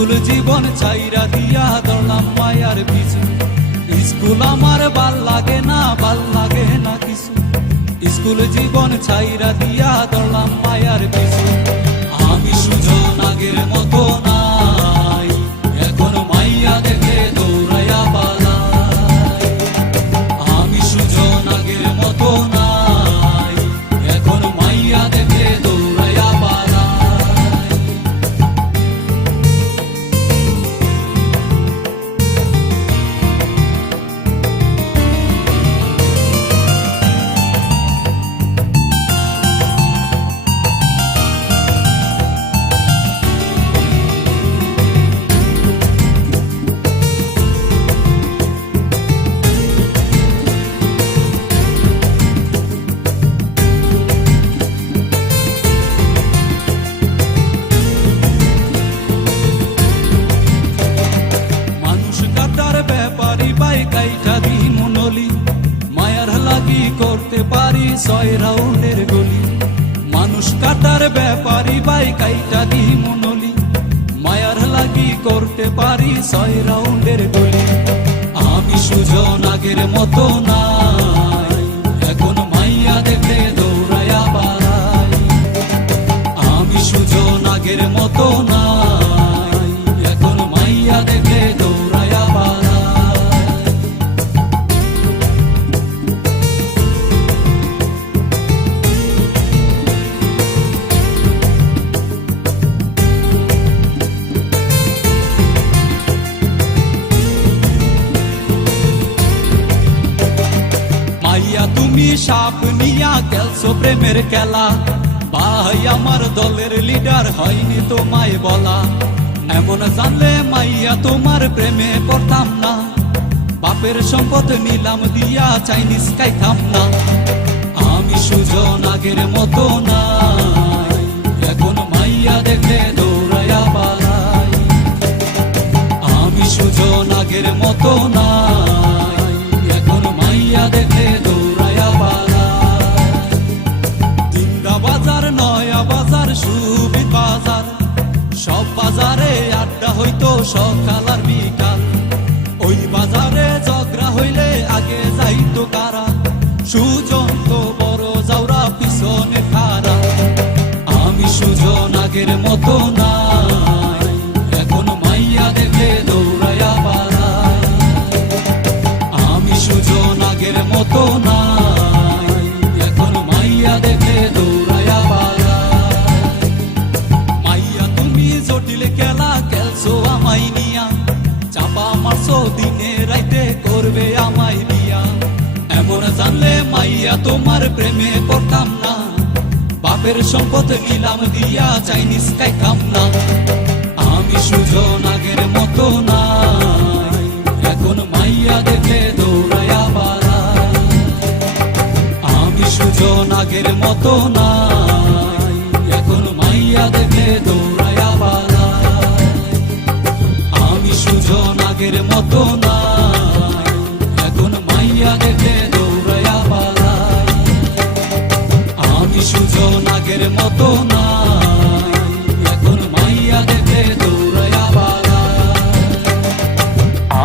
School জীবন ছাইরা দিয়া দৌড়লাম মায়ার পিছু। স্কুল আমার ভাল লাগে না কিছু। স্কুল জীবন ছাইরা দিয়া দৌড়লাম মায়ার পিছু। আমি সুজন আগের মতো নাই, এখন মাইয়া দেখে দৌড়াইয়া পালাই। আমি সুজন আগের মতো নাই, এখন মাইয়া দেখে দৌড়াইয়া পালাই। কাইটা দি মনলি মায়ার লাগি করতে পারি 6 রাউন্ডের গলি। মানুষ কাটার ব্যাপারি বাই কাইটা দি মনলি মায়ার লাগি করতে পারি 6 রাউন্ডের গলি। আমি সুজন আগের মতো নাই, এখন মাইয়া দেখে দৌড়াইয়া পালাই। আমি সুজন আগের মতো নাই, এখন মাইয়া দেখে দৌড়াইয়া পালাই। তুমি সাপ নিয়া খেলছো প্রেমের খেলা, ভাই আমার দলের লিডার হয়নি তোমায় বলা। এমন জানলে মাইয়া তোমার প্রেমে পড়তাম না, বাপের সম্পদ নিলাম দিয়া চাইনিজ খাইতাম না। আমি সুজন আগের মতো নাই, এখন মাইয়া দেখে দৌড়াইয়া পালাই। আমি সুজন আগের মতো নাই, এখন মাইয়া দেখে দৌড়াইয়া পালাই। তিনটা বাজার, নয়া বাজার, সুবিধ বাজার, সব বাজারে আড্ডা হইতো সকাল আর বিকাল। ওই বাজারে ঝগড়া হইলে আগে যাইতো কারা, সুজন তো বড় যাওরা পিছনে খারা। আমি সুজন আগের মতো নাই, এখন মাইয়া দেখে দৌড়াইয়া পালাই। আমি সুজন আগের মতো নাই, এখন মাইয়া দেখে দৌড়াইয়া পালাই। মাইয়া তুমি জটিল খেলা খেলছো আমায় নিয়া, চাপা মারছো দিনে রাইতে করবে আমায় বিয়া। এমন জানলে মাইয়া তোমার প্রেমে পড়তাম না, বাপের সম্পদ নিলাম দিয়া চাইনিজ খাইতাম না। আমি সুজন আগের মতো নাই, এখন মাইয়া দেখে দৌড়াইয়া পালাই। আমি সুজন আগের মতো নাই, এখন মাইয়া দেখে দৌড়াইয়া পালাই। আমি সুজন আগের মতো নাই, এখন মাইয়া দেখে দৌড়াইয়া পালাই। আমি সুজন আগের মতো নাই, এখন মাইয়া দেখে দৌড়াইয়া পালাই।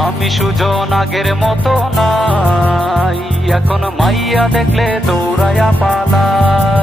আমি সুজন আগের মতো নাই, এখন মাইয়া দেখলে দৌড়াইয়া পালাই।